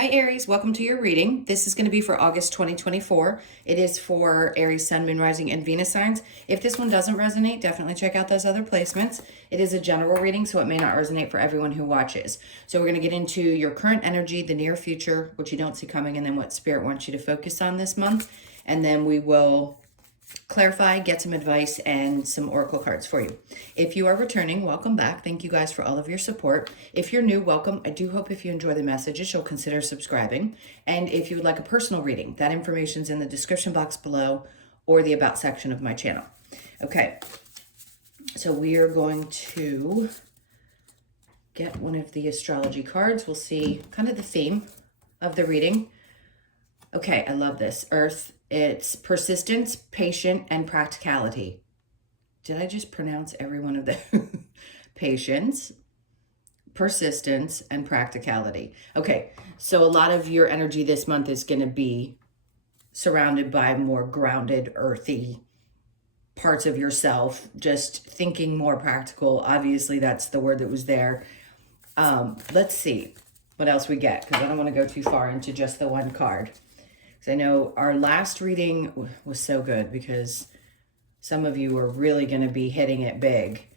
Hi Aries, welcome to your reading. This is going to be for August 2024. It is for Aries, Sun, Moon, Rising, and Venus signs. If this one doesn't resonate, definitely check out those other placements. It is a general reading, so it may not resonate for everyone who watches. So we're going to get into your current energy, the near future, which you don't see coming, and then what Spirit wants you to focus on this month. And then we will clarify, get some advice, and some oracle cards for you. If you are returning, welcome back. Thank you guys for all of your support. If you're new, welcome. I do hope if you enjoy the messages, you'll consider subscribing. And if you would like a personal reading, that information's in the description box below or the about section of my channel. Okay, so we are going to get one of the astrology cards. We'll see kind of the theme of the reading. Okay, I love this. Earth. It's persistence, patience, and practicality. Did I just pronounce every one of them? Patience, persistence, and practicality. Okay, so a lot of your energy this month is going to be surrounded by more grounded, earthy parts of yourself, just thinking more practical. Obviously, that's the word that was there. Let's see what else we get, because I don't want to go too far into just the one card. I know our last reading was so good because some of you are really going to be hitting it big.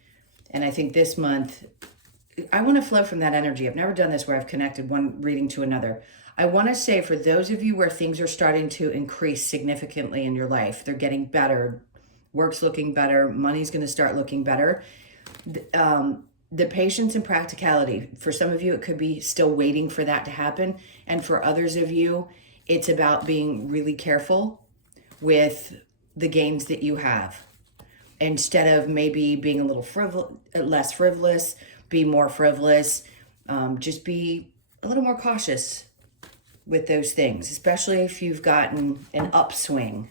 And I think this month, I want to flow from that energy. I've never done this where I've connected one reading to another. I want to say for those of you where things are starting to increase significantly in your life, they're getting better, work's looking better, money's going to start looking better. The patience and practicality, for some of you, it could be still waiting for that to happen. And for others of you, it's about being really careful with the gains that you have. Instead of maybe being a little less frivolous, be more frivolous. Just be a little more cautious with those things, especially if you've gotten an upswing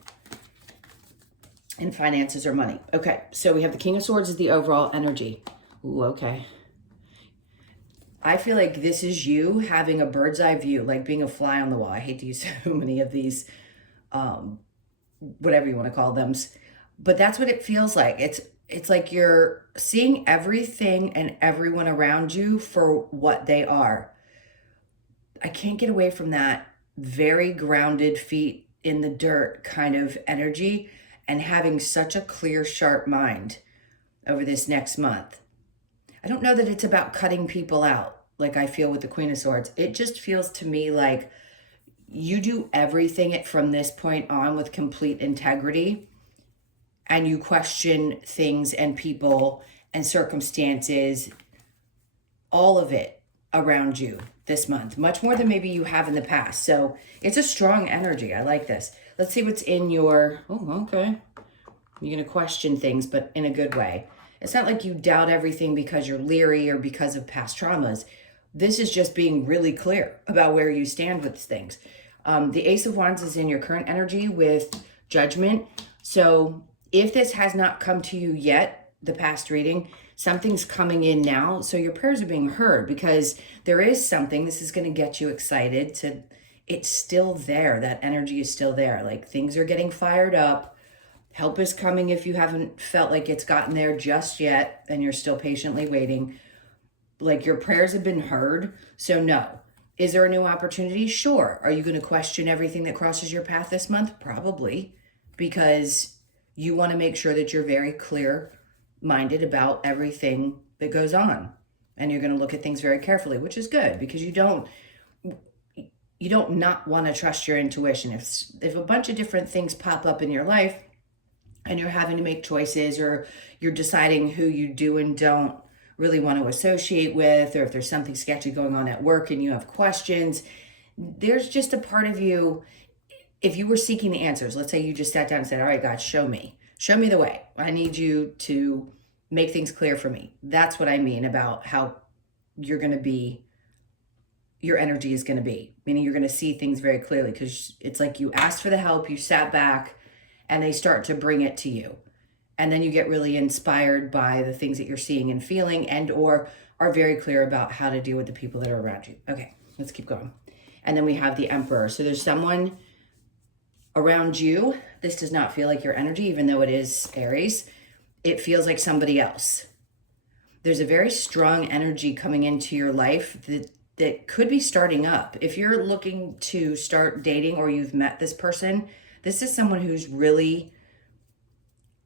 in finances or money. Okay, so we have the King of Swords as the overall energy. Ooh, okay. I feel like this is you having a bird's eye view, like being a fly on the wall. I hate to use so many of these, whatever you want to call them, but that's what it feels like. It's like you're seeing everything and everyone around you for what they are. I can't get away from that very grounded, feet in the dirt kind of energy and having such a clear, sharp mind over this next month. I don't know that it's about cutting people out like I feel with the Queen of Swords. It just feels to me like you do everything from this point on with complete integrity, and you question things and people and circumstances, all of it around you this month, much more than maybe you have in the past. So it's a strong energy. I like this. Let's see what's in your, oh, okay. You're going to question things, but in a good way. It's not like you doubt everything because you're leery or because of past traumas. This is just being really clear about where you stand with things. The Ace of Wands is in your current energy with Judgment. So if this has not come to you yet, the past reading, something's coming in now. So your prayers are being heard because there is something. This is going to get you excited to, it's still there. That energy is still there. Like things are getting fired up. Help is coming if you haven't felt like it's gotten there just yet and you're still patiently waiting. Like your prayers have been heard. So no. Is there a new opportunity? Sure. Are you going to question everything that crosses your path this month? Probably. Because you want to make sure that you're very clear-minded about everything that goes on. And you're going to look at things very carefully, which is good because you don't not want to trust your intuition. If a bunch of different things pop up in your life, and you're having to make choices or you're deciding who you do and don't really want to associate with, or if there's something sketchy going on at work and you have questions, there's just a part of you, if you were seeking the answers, let's say you just sat down and said, all right, God, show me the way. I need you to make things clear for me. That's what I mean about how you're going to be, your energy is going to be, meaning you're going to see things very clearly because it's like you asked for the help, you sat back, and they start to bring it to you. And then you get really inspired by the things that you're seeing and feeling and or are very clear about how to deal with the people that are around you. Okay, let's keep going. And then we have the Emperor. So there's someone around you. This does not feel like your energy, even though it is Aries. It feels like somebody else. There's a very strong energy coming into your life that that could be starting up. If you're looking to start dating or you've met this person, this is someone who's really,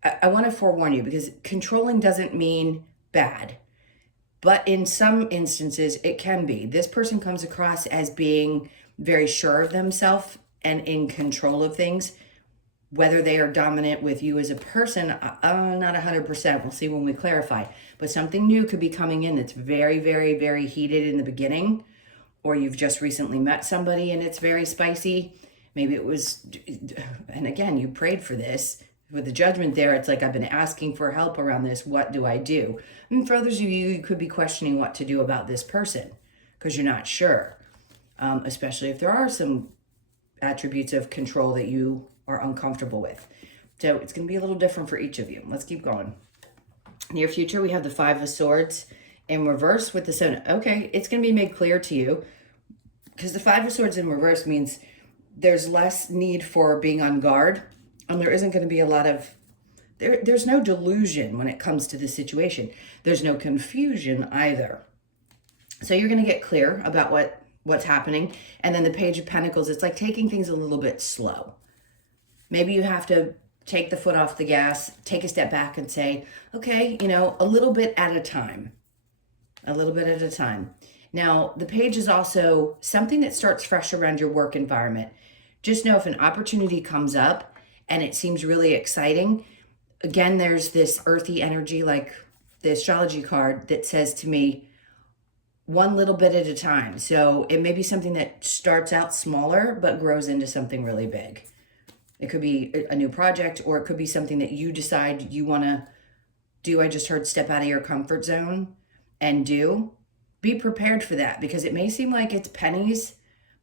I want to forewarn you, because controlling doesn't mean bad. But in some instances, it can be. This person comes across as being very sure of themselves and in control of things. Whether they are dominant with you as a person, not 100%. We'll see when we clarify. But something new could be coming in that's very, very, very heated in the beginning. Or you've just recently met somebody and it's very spicy. Maybe it was, and again, you prayed for this. With the judgment there, it's like, I've been asking for help around this. What do I do? And for others of you, you could be questioning what to do about this person because you're not sure. Especially if there are some attributes of control that you are uncomfortable with. So it's going to be a little different for each of you. Let's keep going. Near future, we have the Five of Swords in reverse with the Sun. Okay, it's going to be made clear to you because the Five of Swords in reverse means there's less need for being on guard, and there isn't going to be a lot of, there's no delusion when it comes to the situation. There's no confusion either. So you're going to get clear about what's happening. And then the Page of Pentacles, it's like taking things a little bit slow. Maybe you have to take the foot off the gas, take a step back and say, okay, a little bit at a time. A little bit at a time. Now, the page is also something that starts fresh around your work environment. Just know if an opportunity comes up and it seems really exciting, again, there's this earthy energy, like the astrology card that says to me, one little bit at a time. So it may be something that starts out smaller, but grows into something really big. It could be a new project, or it could be something that you decide you want to do. I just heard step out of your comfort zone and do. Be prepared for that, because it may seem like it's pennies,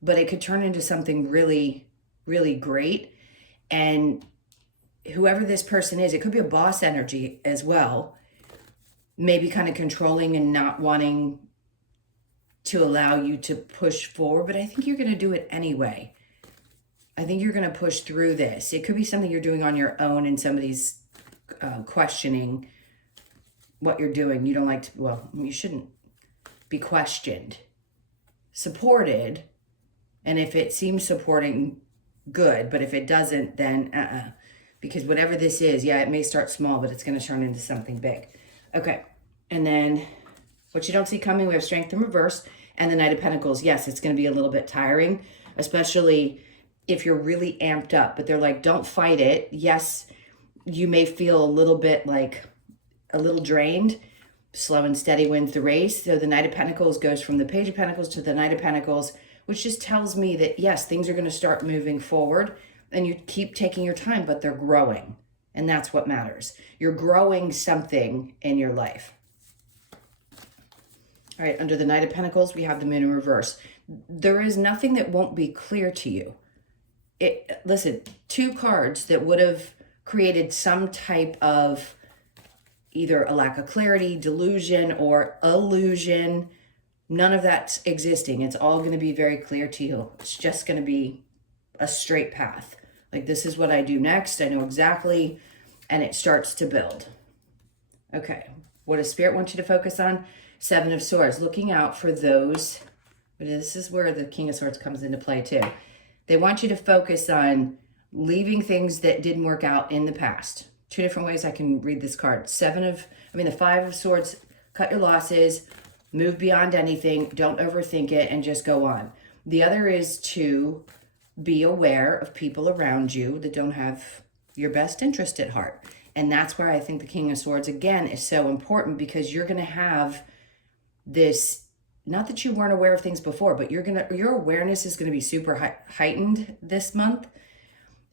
but it could turn into something really, really great. And whoever this person is, it could be a boss energy as well. Maybe kind of controlling and not wanting to allow you to push forward, but I think you're going to do it anyway. I think you're going to push through this. It could be something you're doing on your own and somebody's questioning what you're doing. You don't like to, well, you shouldn't be questioned. Supported. And if it seems supporting, good. But if it doesn't, then because whatever this is, yeah, it may start small, but it's going to turn into something big. Okay. And then what you don't see coming, we have Strength in reverse and the Knight of Pentacles. Yes, it's going to be a little bit tiring, especially if you're really amped up, but they're like, don't fight it. Yes, you may feel a little bit like a little drained. Slow and steady wins the race. So the Knight of Pentacles goes from the Page of Pentacles to the Knight of Pentacles, which just tells me that, yes, things are going to start moving forward and you keep taking your time, but they're growing. And that's what matters. You're growing something in your life. All right, under the Knight of Pentacles, we have the Moon in reverse. There is nothing that won't be clear to you. Listen, two cards that would have created some type of either a lack of clarity, delusion, or illusion. None of that's existing. It's all going to be very clear to you. It's just going to be a straight path. Like, this is what I do next. I know exactly, and it starts to build. Okay, what does Spirit want you to focus on? Seven of Swords, looking out for those. But this is where the King of Swords comes into play too. They want you to focus on leaving things that didn't work out in the past. Two different ways I can read this card. The Five of Swords, cut your losses, move beyond anything, don't overthink it, and just go on. The other is to be aware of people around you that don't have your best interest at heart. And that's where I think the King of Swords, again, is so important, because you're going to have this, not that you weren't aware of things before, but your awareness is going to be super heightened this month.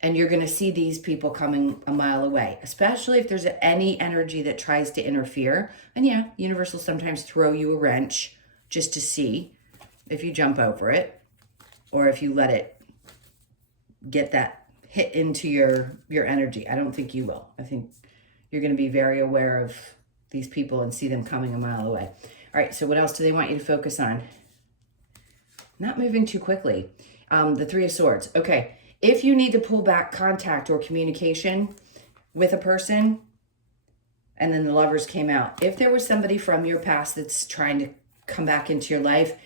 And you're going to see these people coming a mile away, especially if there's any energy that tries to interfere. And yeah, universe will sometimes throw you a wrench just to see if you jump over it or if you let it get that hit into your energy. I don't think you will. I think you're going to be very aware of these people and see them coming a mile away. All right, so what else do they want you to focus on? Not moving too quickly. The Three of Swords. Okay, if you need to pull back contact or communication with a person, and then the Lovers came out. If there was somebody from your past that's trying to come back into your life,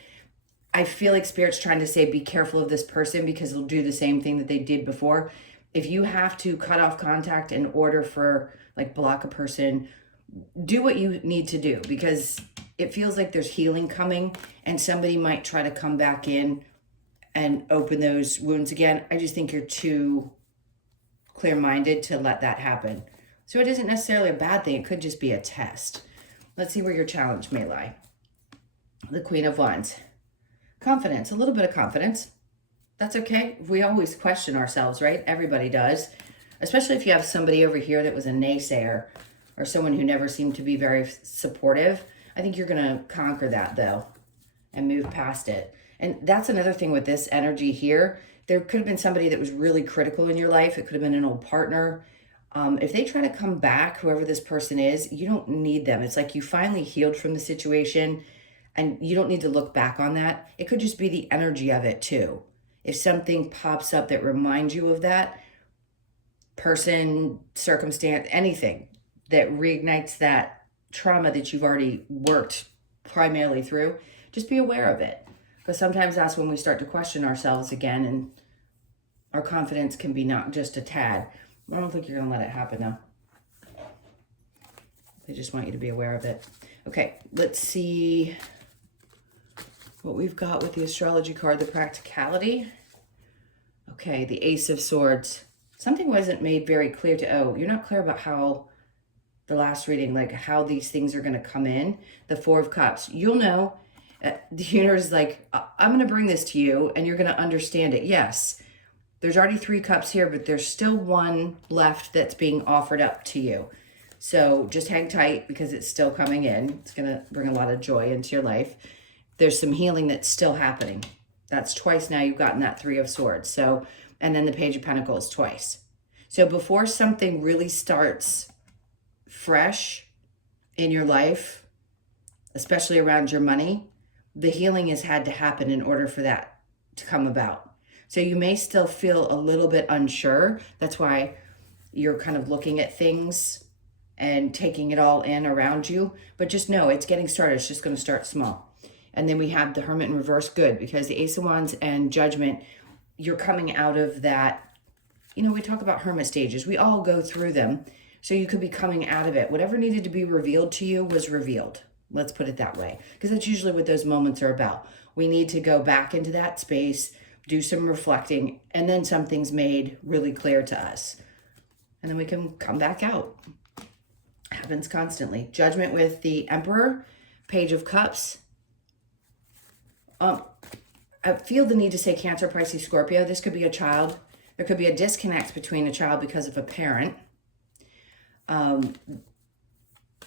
I feel like Spirit's trying to say, be careful of this person because they'll do the same thing that they did before. If you have to cut off contact in order for, like, block a person, do what you need to do, because it feels like there's healing coming and somebody might try to come back in and open those wounds again. I just think you're too clear-minded to let that happen. So it isn't necessarily a bad thing. It could just be a test. Let's see where your challenge may lie. The Queen of Wands. Confidence, a little bit of confidence. That's okay. We always question ourselves, right? Everybody does. Especially if you have somebody over here that was a naysayer or someone who never seemed to be very supportive. I think you're going to conquer that, though, and move past it. And that's another thing with this energy here. There could have been somebody that was really critical in your life. It could have been an old partner. If they try to come back, whoever this person is, you don't need them. It's like you finally healed from the situation and you don't need to look back on that. It could just be the energy of it too. If something pops up that reminds you of that person, circumstance, anything that reignites that trauma that you've already worked primarily through, just be aware of it. Because sometimes that's when we start to question ourselves again and our confidence can be knocked just a tad. I don't think you're going to let it happen, though. They just want you to be aware of it. Okay, let's see what we've got with the astrology card, the practicality. Okay, the Ace of Swords. Something wasn't made very clear to, you're not clear about how the last reading, like how these things are going to come in. The Four of Cups. You'll know. The universe is like, I'm going to bring this to you and you're going to understand it. Yes. There's already 3 cups here, but there's still one left that's being offered up to you. So just hang tight because it's still coming in. It's going to bring a lot of joy into your life. There's some healing that's still happening. That's twice now you've gotten that 3 of Swords. So, and then the Page of Pentacles twice. So before something really starts fresh in your life, especially around your money, the healing has had to happen in order for that to come about. So you may still feel a little bit unsure. That's why you're kind of looking at things and taking it all in around you. But just know it's getting started. It's just going to start small. And then we have the Hermit in reverse, good, because the Ace of Wands and Judgment, you're coming out of that. You know, we talk about Hermit stages. We all go through them. So you could be coming out of it. Whatever needed to be revealed to you was revealed. Let's put it that way. Because that's usually what those moments are about. We need to go back into that space, do some reflecting, and then something's made really clear to us. And then we can come back out. Happens constantly. Judgment with the Emperor, Page of Cups. I feel the need to say Cancer, Pisces, Scorpio. This could be a child. There could be a disconnect between a child because of a parent.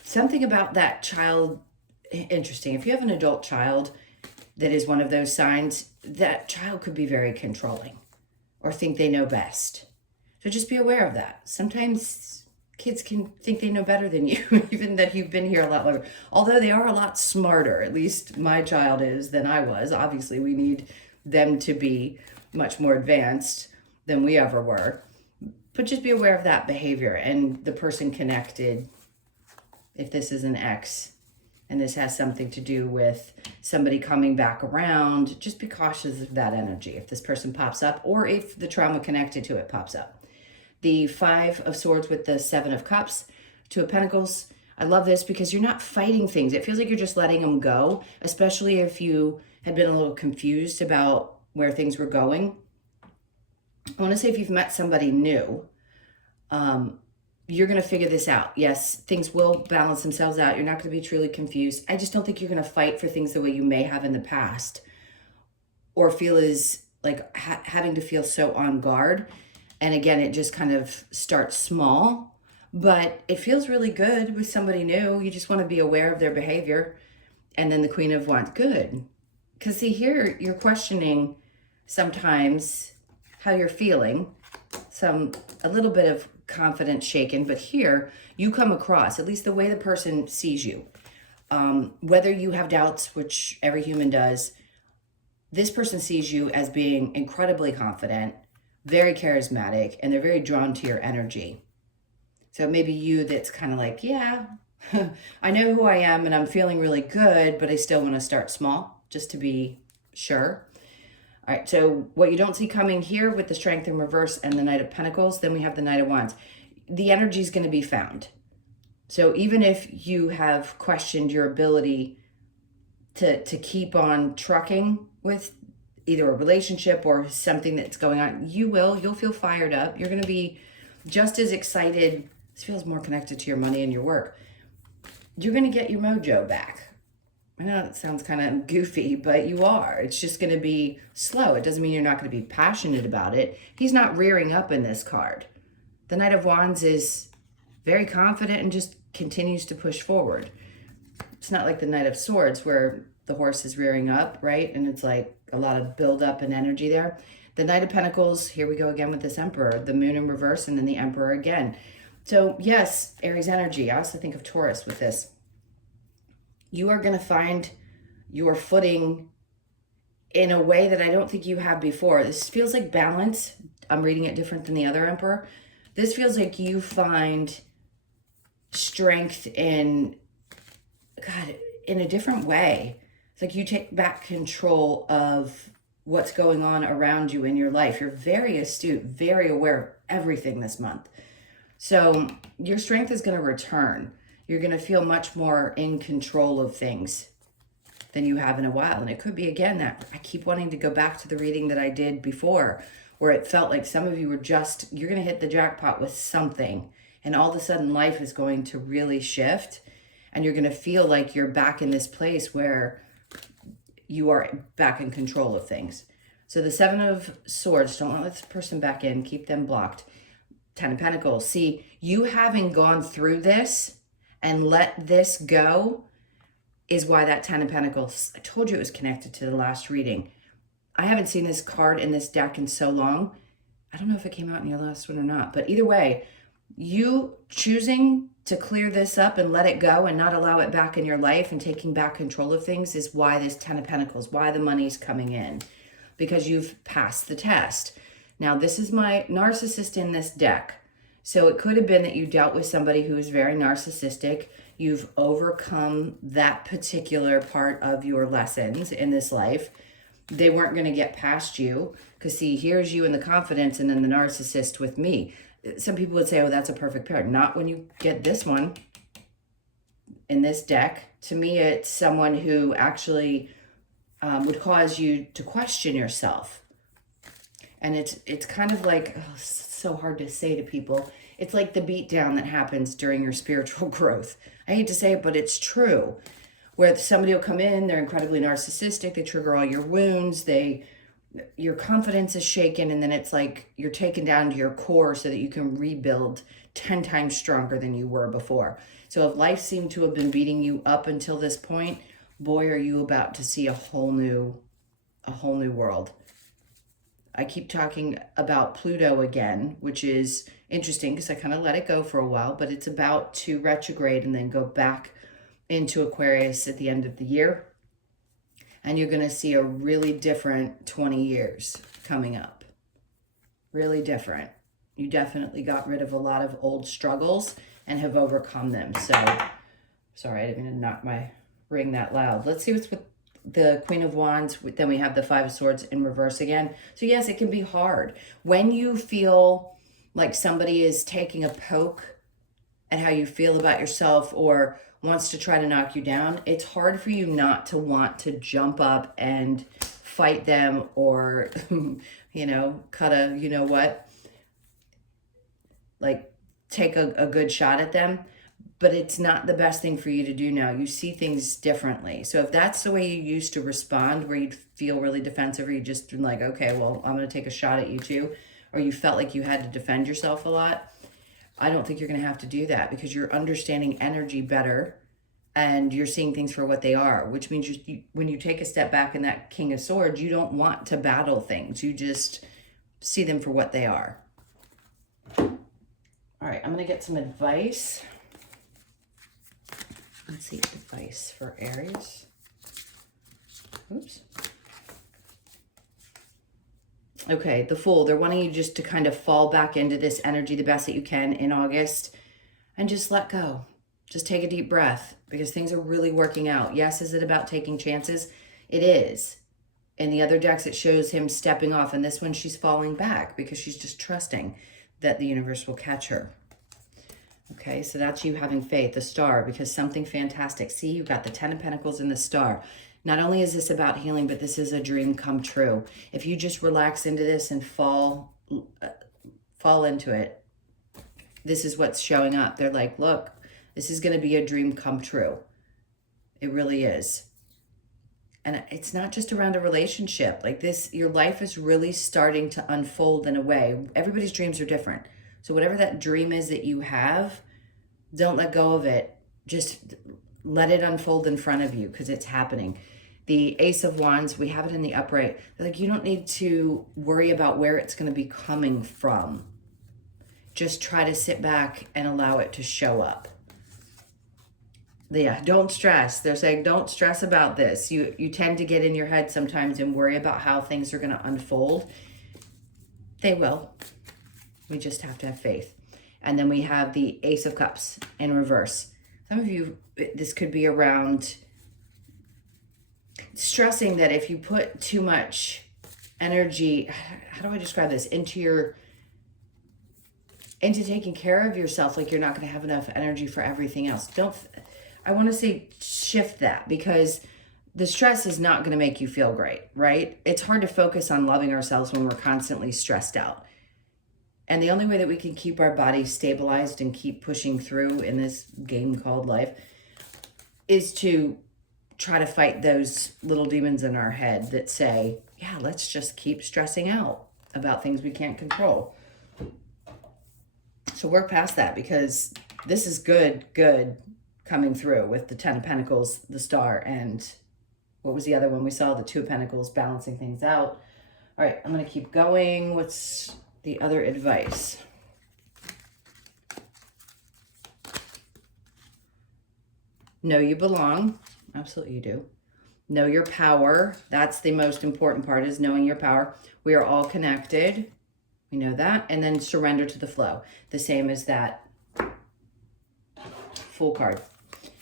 Something about that child, interesting. If you have an adult child that is one of those signs, that child could be very controlling or think they know best. So just be aware of that. Sometimes kids can think they know better than you, even that you've been here a lot longer. Although they are a lot smarter, at least my child is, than I was. Obviously, we need them to be much more advanced than we ever were. But just be aware of that behavior and the person connected. If this is an ex and this has something to do with somebody coming back around, just be cautious of that energy if this person pops up or if the trauma connected to it pops up. The 5 of Swords with the 7 of Cups, 2 of Pentacles. I love this because you're not fighting things. It feels like you're just letting them go, especially if you had been a little confused about where things were going. I want to say if you've met somebody new, you're going to figure this out. Yes, things will balance themselves out. You're not going to be truly confused. I just don't think you're going to fight for things the way you may have in the past or feel as like having to feel so on guard. And again, it just kind of starts small, but it feels really good with somebody new. You just want to be aware of their behavior. And then the Queen of Wands, good. Because see here, you're questioning sometimes how you're feeling, a little bit of confidence shaken, but here you come across, at least the way the person sees you, whether you have doubts, which every human does, this person sees you as being incredibly confident, very charismatic, and they're very drawn to your energy. So maybe you that's kind of like, yeah, I know who I am and I'm feeling really good, but I still want to start small just to be Sure. All right, so what you don't see coming here with the Strength in reverse and the Knight of Pentacles, then we have the Knight of Wands. The energy is going to be found. So even if you have questioned your ability to keep on trucking with either a relationship or something that's going on, you'll feel fired up. You're going to be just as excited. This feels more connected to your money and your work. You're going to get your mojo back. I know it sounds kind of goofy, but you are. It's just going to be slow. It doesn't mean you're not going to be passionate about it. He's not rearing up in this card. The Knight of Wands is very confident and just continues to push forward. It's not like the Knight of Swords where the horse is rearing up, right? And it's like a lot of buildup and energy there. The Knight of Pentacles, here we go again with this Emperor, the Moon in reverse, and then the Emperor again. So yes, Aries energy. I also think of Taurus with this. You are going to find your footing in a way that I don't think you have before. This feels like balance. I'm reading it different than the other Emperor. This feels like you find strength in, God, in a different way. It's like you take back control of what's going on around you in your life. You're very astute, very aware of everything this month. So your strength is going to return. You're going to feel much more in control of things than you have in a while. And it could be, again, that I keep wanting to go back to the reading that I did before, where it felt like some of you were just, you're going to hit the jackpot with something. And all of a sudden life is going to really shift. And you're going to feel like you're back in this place where you are back in control of things. So the Seven of Swords, don't let this person back in, keep them blocked. Ten of Pentacles. See, you having gone through this and let this go is why that Ten of Pentacles, I told you it was connected to the last reading. I haven't seen this card in this deck in so long. I don't know if it came out in your last one or not, but either way, you choosing to clear this up and let it go and not allow it back in your life and taking back control of things is why this Ten of Pentacles, why the money's coming in, because you've passed the test. Now, this is my narcissist in this deck. So it could have been that you dealt with somebody who is very narcissistic. You've overcome that particular part of your lessons in this life. They weren't going to get past you because, see, here's you in the confidence and then the narcissist with me. Some people would say, oh, that's a perfect pair. Not when you get this one in this deck. To me, it's someone who actually would cause you to question yourself. And it's kind of like, oh, so hard to say to people. It's like the beatdown that happens during your spiritual growth. I hate to say it, but it's true. Where somebody will come in, they're incredibly narcissistic, they trigger all your wounds, your confidence is shaken, and then it's like you're taken down to your core so that you can rebuild 10 times stronger than you were before. So if life seemed to have been beating you up until this point, boy, are you about to see a whole new world. I keep talking about Pluto again, which is interesting because I kind of let it go for a while, but it's about to retrograde and then go back into Aquarius at the end of the year. And you're going to see a really different 20 years coming up. Really different. You definitely got rid of a lot of old struggles and have overcome them. So, sorry, I didn't mean to knock my ring that loud. Let's see what's with the Queen of Wands. Then we have the Five of Swords in reverse again. So yes, it can be hard. When you feel like somebody is taking a poke at how you feel about yourself or wants to try to knock you down, it's hard for you not to want to jump up and fight them or, cut a, like take a good shot at them. But it's not the best thing for you to do now. You see things differently. So if that's the way you used to respond, where you'd feel really defensive, or you just like, okay, well, I'm going to take a shot at you too, or you felt like you had to defend yourself a lot, I don't think you're going to have to do that because you're understanding energy better and you're seeing things for what they are, which means when you take a step back in that King of Swords, you don't want to battle things. You just see them for what they are. All right, I'm going to get some advice. Let's see, advice for Aries. Oops. Okay, the Fool. They're wanting you just to kind of fall back into this energy the best that you can in August and just let go. Just take a deep breath because things are really working out. Yes, is it about taking chances? It is. In the other decks, it shows him stepping off. And this one, she's falling back because she's just trusting that the universe will catch her. Okay, so that's you having faith, the star, because something fantastic. See, you've got the 10 of Pentacles and the star. Not only is this about healing, but this is a dream come true. If you just relax into this and fall into it, this is what's showing up. They're like, look, this is going to be a dream come true. It really is. And it's not just around a relationship. Like this, your life is really starting to unfold in a way. Everybody's dreams are different. So whatever that dream is that you have, don't let go of it. Just let it unfold in front of you because it's happening. The Ace of Wands, we have it in the upright. Like, you don't need to worry about where it's going to be coming from. Just try to sit back and allow it to show up. Yeah, don't stress. They're saying don't stress about this. You tend to get in your head sometimes and worry about how things are going to unfold. They will. We just have to have faith. And then we have the Ace of Cups in reverse. Some of you, this could be around stressing that if you put too much energy, how do I describe this, into taking care of yourself, like you're not going to have enough energy for everything else. I want to say shift that, because the stress is not going to make you feel great, right? It's hard to focus on loving ourselves when we're constantly stressed out. And the only way that we can keep our body stabilized and keep pushing through in this game called life is to try to fight those little demons in our head that say, yeah, let's just keep stressing out about things we can't control. So work past that, because this is good coming through with the 10 of Pentacles, the star, and what was the other one we saw? The 2 of Pentacles, balancing things out. All right, I'm going to keep going. What's the other advice? Know you belong. Absolutely you do. Know your power. That's the most important part, is knowing your power. We are all connected. We know that. And then surrender to the flow. The same as that Fool card.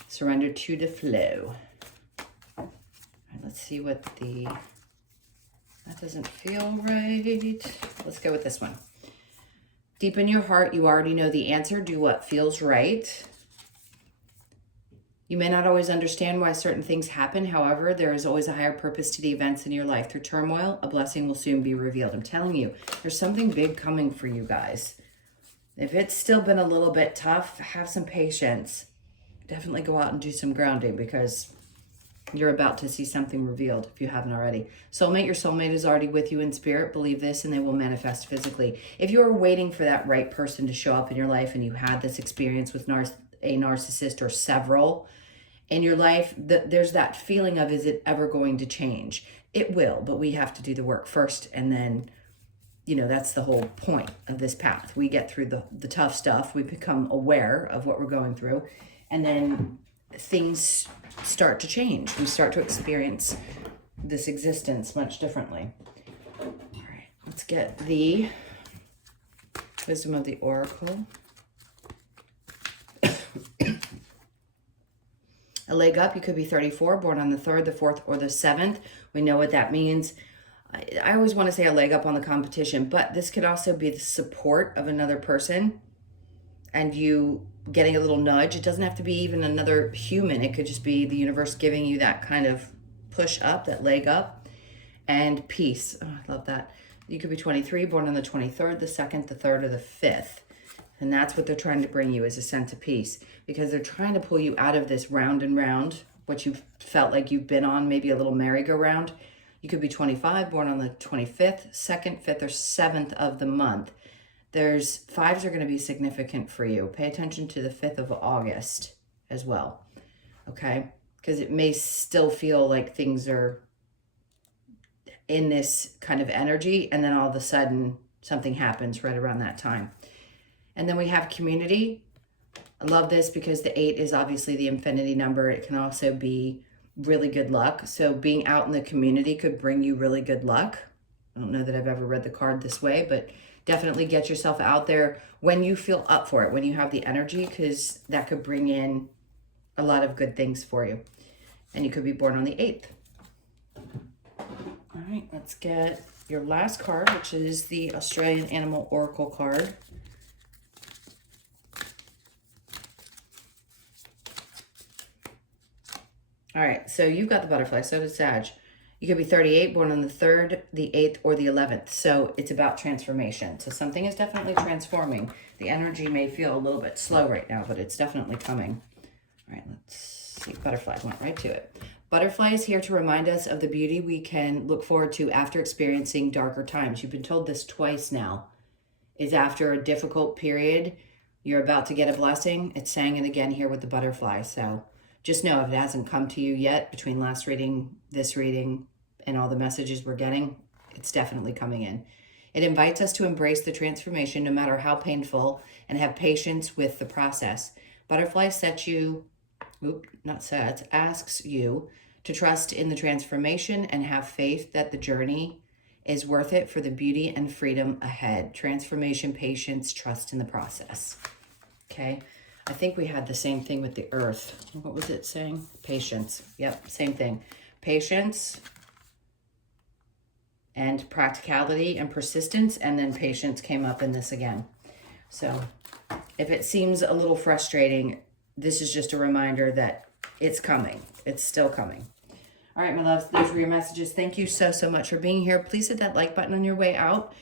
Surrender to the flow. All right, let's see what that doesn't feel right. Let's go with this one. Deep in your heart, you already know the answer. Do what feels right. You may not always understand why certain things happen. However, there is always a higher purpose to the events in your life. Through turmoil, a blessing will soon be revealed. I'm telling you, there's something big coming for you guys. If it's still been a little bit tough, have some patience. Definitely go out and do some grounding, because you're about to see something revealed if you haven't already. Soulmate, your soulmate is already with you in spirit. Believe this and they will manifest physically. If you are waiting for that right person to show up in your life and you had this experience with a narcissist or several in your life, there's that feeling of, is it ever going to change? It will, but we have to do the work first. And then, that's the whole point of this path. We get through the tough stuff. We become aware of what we're going through. And then things start to change. We start to experience this existence much differently. All right, let's get the wisdom of the oracle. A leg up, you could be 34, born on the 3rd, the 4th, or the 7th. We know what that means. I always want to say a leg up on the competition, but this could also be the support of another person and you getting a little nudge. It doesn't have to be even another human. It could just be the universe giving you that kind of push up, that leg up, and peace. Oh, I love that. You could be 23, born on the 23rd, the 2nd, the 3rd, or the 5th. And that's what they're trying to bring you, is a sense of peace, because they're trying to pull you out of this round and round, what you've felt like you've been on, maybe a little merry-go-round. You could be 25, born on the 25th, 2nd, 5th, or 7th of the month. There's 5s are going to be significant for you. Pay attention to the 5th of August as well, okay? Because it may still feel like things are in this kind of energy, and then all of a sudden something happens right around that time. And then we have community. I love this because the 8 is obviously the infinity number. It can also be really good luck. So being out in the community could bring you really good luck. I don't know that I've ever read the card this way, but definitely get yourself out there when you feel up for it, when you have the energy, because that could bring in a lot of good things for you. And you could be born on the 8th. All right, let's get your last card, which is the Australian Animal Oracle card. All right, so you've got the butterfly, so does Sag. You could be 38, born on the 3rd, the 8th, or the 11th. So it's about transformation. So something is definitely transforming. The energy may feel a little bit slow right now, but it's definitely coming. All right, let's see. Butterfly, went right to it. Butterfly is here to remind us of the beauty we can look forward to after experiencing darker times. You've been told this twice now. Is after a difficult period, you're about to get a blessing. It's saying it again here with the butterfly. So just know if it hasn't come to you yet between last reading, this reading, and all the messages we're getting, it's definitely coming in. It invites us to embrace the transformation no matter how painful and have patience with the process. Butterfly asks you to trust in the transformation and have faith that the journey is worth it for the beauty and freedom ahead. Transformation, patience, trust in the process. Okay. I think we had the same thing with the earth. What was it saying? Patience. Yep, same thing. Patience and practicality and persistence, and then patience came up in this again. So if it seems a little frustrating, this is just a reminder that it's coming. It's still coming. All right, my loves, those were your messages. Thank you so, so much for being here. Please hit that like button on your way out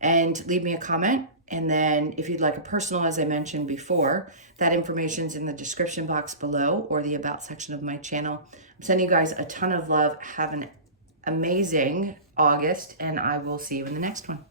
and leave me a comment. And then if you'd like a personal, as I mentioned before, that information's in the description box below or the about section of my channel. I'm sending you guys a ton of love. Have an amazing August, and I will see you in the next one.